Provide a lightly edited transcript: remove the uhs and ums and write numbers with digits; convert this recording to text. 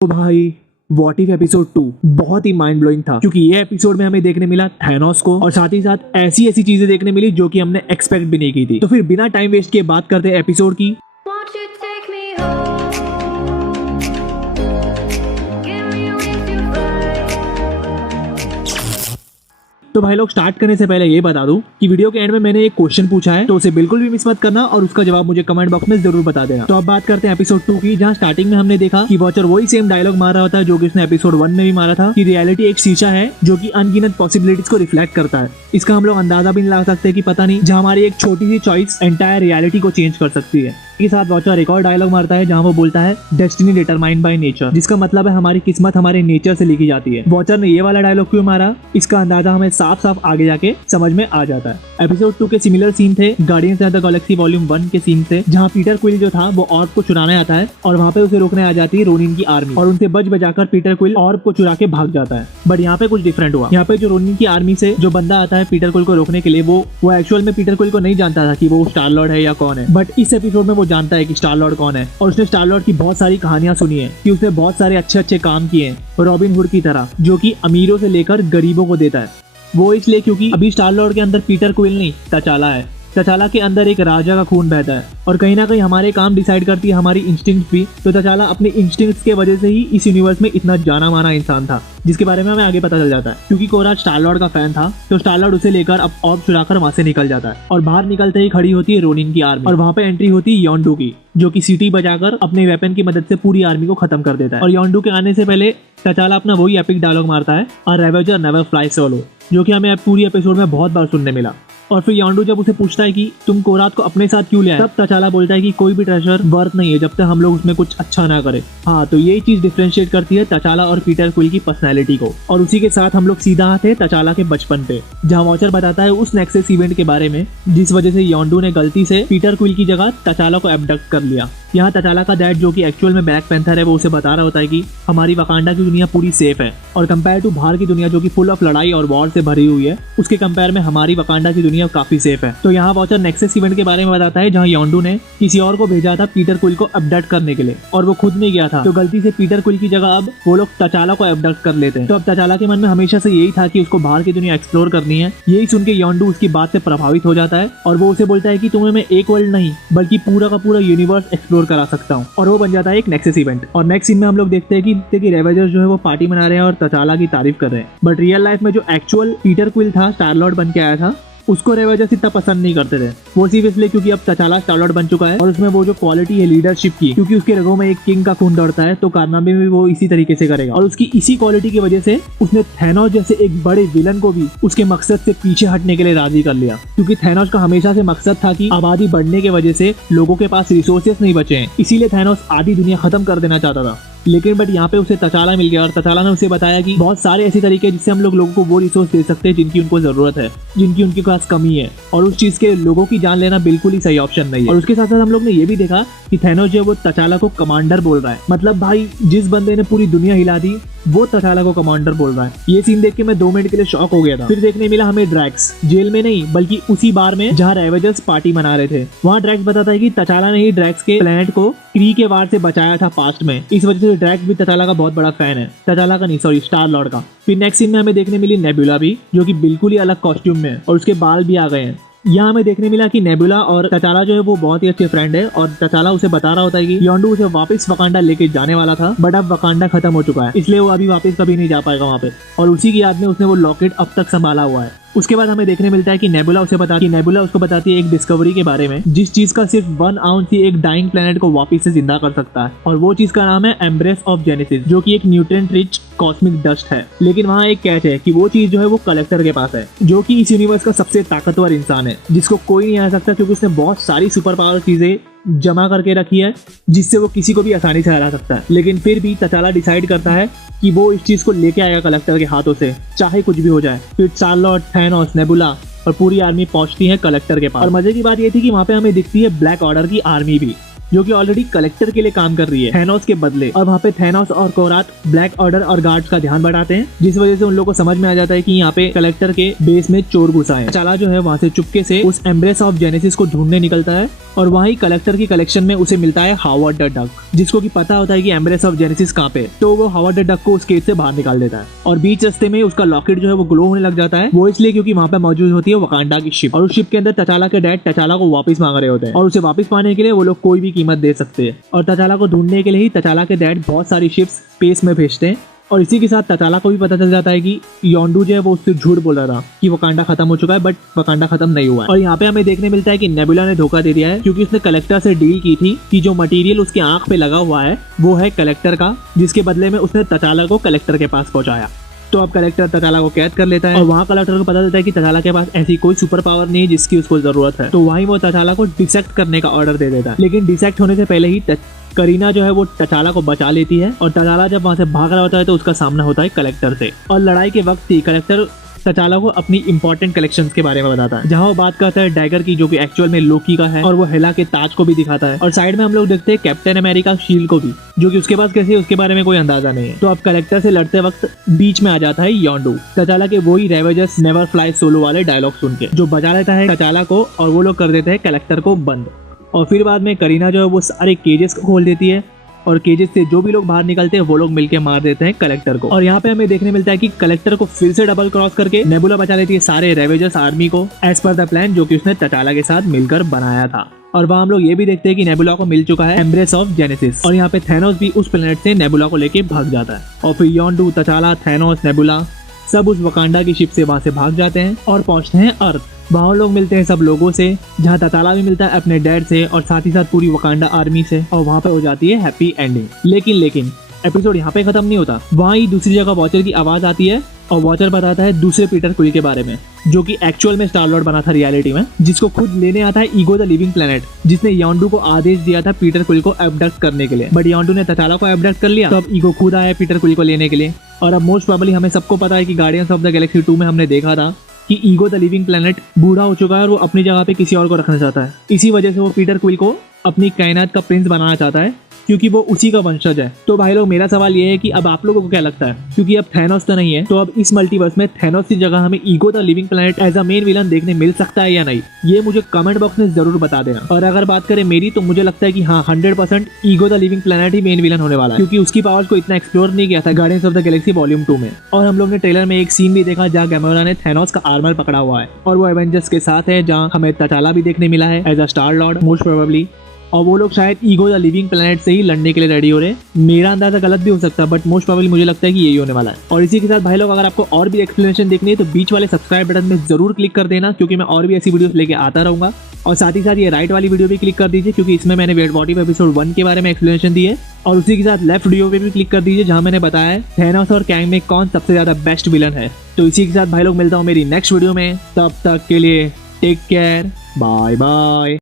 तो भाई what if episode 2 बहुत ही माइंड ब्लोइंग था, क्योंकि ये एपिसोड में हमें देखने मिला थैनोस को और साथ ही साथ ऐसी ऐसी चीजें देखने मिली जो कि हमने एक्सपेक्ट भी नहीं की थी। तो फिर बिना टाइम वेस्ट किए बात करते हैं एपिसोड की। Won't you take me home? Give me with your fire. तो भाई लोग स्टार्ट करने से पहले ये बता दूं कि वीडियो के एंड में मैंने एक क्वेश्चन पूछा है, तो उसे बिल्कुल भी मिस मत करना और उसका जवाब मुझे कमेंट बॉक्स में जरूर बता देना। तो अब बात करते हैं एपिसोड 2 की, जहां स्टार्टिंग में हमने देखा कि वॉचर वही सेम डायलॉग मार रहा होता है जो कि उसने एपिसोड 1 में भी मारा था कि रियलिटी एक शीशा है जो कि अनगिनत पॉसिबिलिटीज को रिफ्लेक्ट करता है। इसका हम लोग अंदाजा भी नहीं लगा सकते कि पता नहीं जहाँ हमारी एक छोटी सी चॉइस एंटायर रियलिटी को चेंज कर सकती है। के साथ वॉचर एक और डायलॉग मारता है जहां वो बोलता है डेस्टिनी डिटरमाइंड बाय नेचर, जिसका मतलब है हमारी किस्मत हमारे नेचर से लिखी जाती है। वॉचर ने ये वाला डायलॉग क्यों मारा, इसका अंदाजा हमें साफ साफ आगे जाके समझ में आ जाता है। एपिसोड 2 के सिमिलर सीन थे guardians of the Galaxy volume 1 के सीन से, जहां पीटर क्विल जो था वो ऑर्ब को चुराने आता है और वहां पे उसे रोकने आ जाती है रोनिन की आर्मी और उनसे बच बचाकर पीटर क्विल ऑर्ब को चुरा के भाग जाता है। बट यहाँ पे कुछ डिफरेंट हुआ। यहाँ पे जो रोनिन की आर्मी से जो बंदा आता है पीटर क्विल को रोकने के लिए, वो एक्चुअल में पीटर क्विल को नहीं जानता था कि वो स्टार लॉर्ड है या कौन है। बट इस एपिसोड में वो जानता है कि स्टार लॉर्ड कौन है और उसने स्टार लॉर्ड की बहुत सारी कहानियां सुनी है कि उसने बहुत सारे अच्छे अच्छे काम किए हैं रॉबिन हुड की तरह, जो कि अमीरों से लेकर गरीबों को देता है। वो इसलिए क्योंकि अभी स्टार लॉर्ड के अंदर पीटर क्विल नहीं, तचाला है। तचाला के अंदर एक राजा का खून बहता है और कहीं ना कहीं हमारे काम डिसाइड करती है हमारी इंस्टिंक्ट भी। तो तचाला अपने इंस्टिंक्ट्स के वजह से ही इस यूनिवर्स में इतना जाना माना इंसान था, जिसके बारे में हमें आगे पता चल जाता है। क्योंकि कोराज स्टार लॉर्ड का फैन था तो स्टार लॉर्ड उसे लेकर अब ऑर्ब चुराकर वहां से निकल जाता है और बाहर निकलते ही खड़ी होती है रोनिन की आर्मी और वहां पे एंट्री होती है योंडू की, जो कि सीटी बजाकर अपने वेपन की मदद से पूरी आर्मी को खत्म कर देता है। और योंडू के आने से पहले तचाला अपना वही एपिक डायलॉग मारता है, अ रेवेंजर नेवर फ्लाई सोलो, जो कि हमें पूरी एपिसोड में बहुत बार सुनने मिला। और फिर योंडू जब उसे पूछता है कि तुम कोरात को अपने साथ क्यों ले आए, तब तचाला बोलता है कि कोई भी ट्रेजर वर्थ नहीं है जब तक हम लोग उसमें कुछ अच्छा ना करें। हाँ, तो यही चीज डिफरेंशिएट करती है तचाला और पीटर क्विल की पर्सनैलिटी को। और उसी के साथ हम लोग सीधा आते हैं तचाला के बचपन पे, जहाँ वॉचर बताता है उस नेक्सस इवेंट के बारे में जिस वजह से योंडू ने गलती से पीटर क्विल की जगह तचाला को एबडक्ट कर लिया। यहाँ तचाला का डैड, जो कि एक्चुअल में ब्लैक पैंथर है, वो उसे बता रहा होता है कि हमारी वकांडा की दुनिया पूरी सेफ है और कंपेयर टू बाहर की दुनिया जो कि फुल ऑफ लड़ाई और वॉर से भरी हुई है, उसके कंपेयर में हमारी वकांडा की दुनिया काफी सेफ है। तो यहाँ वॉचर नेक्सस इवेंट के बारे में बताता है जहाँ योंडू ने किसी और को भेजा था पीटर क्विल को एबडक्ट करने के लिए और वो खुद नहीं गया था, तो गलती से पीटर क्विल की जगह अब वो लोग तचाला को एबडक्ट कर लेते हैं। तो अब तचाला के मन में हमेशा से यही था कि उसको बाहर की दुनिया एक्सप्लोर करनी है। यही सुन के योंडू उसकी बात से प्रभावित हो जाता है और वो उसे बोलता है कि तुम्हें मैं एक वर्ल्ड नहीं बल्कि पूरा का पूरा यूनिवर्स एक्सप्लोर करा सकता हूँ, और वो बन जाता है एक नेक्सस इवेंट। और नेक्स्ट सीन में हम लोग देखते हैं कि रेवेंजर्स जो है वो पार्टी मना रहे हैं और तचाला की तारीफ कर रहे हैं। बट रियल लाइफ में जो एक्चुअल पीटर क्विल था, स्टार लॉर्ड बन के आया था, उसको रेवेंजर्स इतना पसंद नहीं करते थे। वो सिर्फ इसलिए क्योंकि अब तचाला स्टार लॉर्ड बन चुका है और उसमें वो जो क्वालिटी है लीडरशिप की, क्योंकि उसके रगों में एक किंग का खून दौड़ता है, तो कारनामे में वो इसी तरीके से करेगा। और उसकी इसी क्वालिटी की वजह से उसने थैनोस जैसे एक बड़े विलन को भी उसके मकसद से पीछे हटने के लिए राजी कर लिया, क्योंकि थैनोस का हमेशा से मकसद था कि आबादी बढ़ने की वजह से लोगों के पास रिसोर्सेस नहीं बचे हैं, इसीलिए थैनोस आधी दुनिया खत्म कर देना चाहता था। लेकिन बट यहाँ पे उसे तचाला मिल गया और तचाला ने उसे बताया कि बहुत सारे ऐसे तरीके हैं जिससे हम लोगों को वो रिसोर्स दे सकते हैं जिनकी उनको जरूरत है, जिनकी उनके पास कमी है, और उस चीज के लोगों की जान लेना बिल्कुल ही सही ऑप्शन नहीं है। और उसके साथ साथ हम लोग ने ये भी देखा कि थैनोस जो है वो तचाला को कमांडर बोल रहा है। मतलब भाई, जिस बंदे ने पूरी दुनिया हिला दी वो तचाला को कमांडर बोल रहा है। ये सीन देख के मैं 2 मिनट के लिए शॉक हो गया था। फिर देखने मिला हमें ड्रैक्स, जेल में नहीं बल्कि उसी बार में जहाँ रेवेंजर्स पार्टी मना रहे थे। वहाँ ड्रैक्स बताता है कि तचाला ने ही ड्रैक्स के प्लेनेट को क्री के वार से बचाया था पास्ट में, इस वजह से ड्रैक्स भी तचाला का बहुत बड़ा फैन है। तचाला का नहीं, सॉरी, स्टार लॉर्ड का। फिर नेक्स्ट सीन में हमें देखने मिली नेबुला भी, जो कि बिल्कुल ही अलग कॉस्ट्यूम में है और उसके बाल भी आ गए हैं। यहाँ हमें देखने मिला कि नेबुला और तचाला जो है वो बहुत ही अच्छे फ्रेंड है और तचाला उसे बता रहा होता है कि योंडू उसे वापस वकांडा लेके जाने वाला था, बट अब वकांडा खत्म हो चुका है, इसलिए वो अभी वापस कभी नहीं जा पाएगा वहाँ पे, और उसी की याद में उसने वो लॉकेट अब तक संभाला हुआ है। उसके बाद हमें देखने मिलता है कि नेबुला उसको बताती है एक डिस्कवरी के बारे में, जिस चीज का सिर्फ 1 आउंस ही एक डाइंग प्लेनेट को वापस से जिंदा कर सकता है, और वो चीज का नाम है एम्ब्रेस ऑफ जेनेसिस, जो कि एक न्यूट्रिएंट रिच कॉस्मिक डस्ट है। लेकिन वहाँ एक कैच है कि वो चीज जो है वो कलेक्टर के पास है, जो कि इस यूनिवर्स का सबसे ताकतवर इंसान है, जिसको कोई नहीं आ सकता क्योंकि उसने बहुत सारी सुपर पावर चीजें जमा करके रखी है जिससे वो किसी को भी आसानी से हरा सकता है। लेकिन फिर भी तचाला डिसाइड करता है कि वो इस चीज को लेके आएगा कलेक्टर के हाथों से, चाहे कुछ भी हो जाए। फिर स्टार लॉर्ड, थैनोस, नेबुला और पूरी आर्मी पहुंचती है कलेक्टर के पास। और मजे की बात ये थी कि वहाँ पे हमें दिखती है ब्लैक ऑर्डर की आर्मी भी, जो कि ऑलरेडी कलेक्टर के लिए काम कर रही है थैनोस के बदले। और वहाँ पे थैनोस और कोरात ब्लैक ऑर्डर और गार्ड्स का ध्यान बढ़ाते हैं, जिस वजह से उन लोगों को समझ में आ जाता है कि यहाँ पे कलेक्टर के बेस में चोर घुसा है। तचाला जो है वहाँ से चुपके से उस एम्ब्रेस ऑफ जेनेसिस को ढूंढने निकलता है और वहीं कलेक्टर की कलेक्शन में उसे मिलता है हावर्ड द डक, जिसको कि पता होता है कि एम्ब्रेस ऑफ जेनेसिस कहाँ पे है। तो वो हावर्ड द डक को उस केज से बाहर निकाल देता है और बीच रास्ते में उसका लॉकेट जो है वो ग्लो होने लग जाता है। वो इसलिए क्योंकि वहाँ पे मौजूद होती है वकांडा की शिप और उस शिप के अंदर तचाला के डैड तचाला को वापस मांग रहे होते हैं और उसे वापस पाने के लिए वो लोग कोई भी कीमत दे सकते हैं। और तचाला को ढूंढने के लिए ही तचाला के डैड बहुत सारी शिप्स स्पेस में भेजते हैं और इसी के साथ तचाला को भी पता चल जाता है कि योंडू जो है वो उससे झूठ बोल रहा था कि वकांडा खत्म हो चुका है, बट वकांडा खत्म नहीं हुआ है। और यहाँ पे हमें देखने मिलता है कि नेबुला ने धोखा दे दिया है क्योंकि उसने कलेक्टर से डील की थी कि जो मटेरियल उसकी आंख पे लगा हुआ है वो है कलेक्टर का, जिसके बदले में उसने तचाला को कलेक्टर के पास पहुंचाया। तो अब कलेक्टर तचाला को कैद कर लेता है और वहाँ कलेक्टर को पता चलता है कि तचाला के पास ऐसी कोई सुपर पावर नहीं है जिसकी उसको जरूरत है। तो वहीं वो तचाला को डिसेक्ट करने का ऑर्डर दे देता है, लेकिन डिसेक्ट होने से पहले ही करीना जो है वो तचाला को बचा लेती है और तचाला जब वहाँ से भाग रहा होता है तो उसका सामना होता है कलेक्टर से। और लड़ाई के वक्त ही कलेक्टर तचाला को अपनी इंपॉर्टेंट कलेक्शंस के बारे में बताता है, जहाँ वो बात करता है डैगर की जो कि एक्चुअल में लोकी का है और वो हेला के ताज को भी दिखाता है। और साइड में हम लोग देखते हैं कैप्टन अमेरिका शील्ड को भी, जो कि उसके पास कैसे है उसके बारे में कोई अंदाजा नहीं है। तो अब कलेक्टर से लड़ते वक्त बीच में आ जाता है योंडू, तचाला के वही रेवेजर्स नेवर फ्लाई सोलो वाले डायलॉग सुन के, जो बजा लेता है तचाला को और वो लोग कर देते हैं कलेक्टर को बंद। और फिर बाद में करीना जो है वो सारे केजेस को खोल देती है और केजेस से जो भी लोग बाहर निकलते हैं वो लोग मिलके मार देते हैं कलेक्टर को। और यहाँ पे हमें देखने मिलता है कि कलेक्टर को फिर से डबल क्रॉस करके नेबुला बचा लेती है सारे रेवेजर्स आर्मी को एज पर द प्लान जो कि उसने तचाला के साथ मिलकर बनाया था। और वहाँ हम लोग ये भी देखते हैं कि नेबुला को मिल चुका है एम्ब्रेस ऑफ जेनेसिस और यहाँ पे थैनोस भी उस प्लेनेट से नेबुला को लेके भाग जाता है। और फिर योंडू, तचाला, थैनोस, नेबुला सब उस वकांडा की शिप से वहाँ से भाग जाते हैं और पहुंचते हैं अर्थ। वहाँ लोग मिलते हैं सब लोगों से, जहाँ तचाला भी मिलता है अपने डैड से और साथ ही साथ पूरी वकांडा आर्मी से, और वहाँ पे हो जाती है हैप्पी एंडिंग। लेकिन एपिसोड यहाँ पे खत्म नहीं होता। वहाँ ही दूसरी जगह वॉचर की आवाज आती है और वॉचर बताता है दूसरे पीटर क्विल के बारे में, जो कि एक्चुअल में स्टार लॉर्ड बना था रियलिटी में, जिसको खुद लेने आता है ईगो द लिविंग प्लेनेट, जिसने योंडू को आदेश दिया था पीटर क्विल को एब्डक्ट करने के लिए। बट योंडू ने तचाला को एब्डक्ट कर लिया, तो अब ईगो खुद आया पीटर क्विल को लेने के लिए। और अब मोस्ट प्रोबेबली हमें सबको पता है कि गार्डियंस ऑफ द गैलेक्सी 2 में हमने देखा था कि ईगो द लिविंग प्लेनेट बूढ़ा हो चुका है और वो अपनी जगह पे किसी और को रखना चाहता है। इसी वजह से वो पीटर क्विल को अपनी कायनात का प्रिंस बनाना चाहता है क्योंकि वो उसी का वंशज है। तो भाई लोग, मेरा सवाल ये है कि अब आप लोगों को क्या लगता है, क्योंकि अब थैनोस तो नहीं है, तो अब इस मल्टीवर्स में थैनोस की जगह हमें Ego the living planet as a main villain देखने मिल सकता है या नहीं, ये मुझे कमेंट बॉक्स में जरूर बता देना। और अगर बात करें मेरी, तो मुझे लगता है कि हाँ 100% ego the living planet he main villain होने वाला है, क्योंकि उसकी पावर्स को इतना एक्सप्लोर नहीं किया था guardians of the Galaxy volume 2 में। और हम लोग ने ट्रेलर में एक सीन भी देखा जहाँ गैमोरा ने थैनोस का आर्मर पकड़ा हुआ है और वो एवेंजर्स के साथ है, जहाँ हमें तचाला भी देखने मिला है as a Star Lord most probably. और वो लोग शायद ईगो द लिविंग प्लेनेट से ही लड़ने के लिए रेडी हो रहे हैं। मेरा अंदाजा गलत भी हो सकता है, बट मोस्ट प्रोबेबली मुझे लगता है कि यही होने वाला है। और इसी के साथ भाई लोग, अगर आपको और भी एक्सप्लेनेशन देखनी है तो बीच वाले सब्सक्राइब बटन में जरूर क्लिक कर देना, क्योंकि मैं और भी ऐसी वीडियोस लेके आता रहूंगा। और साथ ही साथ ये राइट वाली वीडियो भी क्लिक कर दीजिए, क्योंकि इसमें मैंने वेट वॉटिव एपिसोड 1 के बारे में एक्सप्लेनेशन दी है। और उसी के साथ लेफ्ट वीडियो पे भी क्लिक कर दीजिए, जहां मैंने बताया है थैनोस और कैंग में कौन सबसे ज्यादा बेस्ट विलन है। तो इसी के साथ भाई लोग, मिलता हूँ मेरी नेक्स्ट वीडियो में, तब तक के लिए टेक केयर, बाय बाय।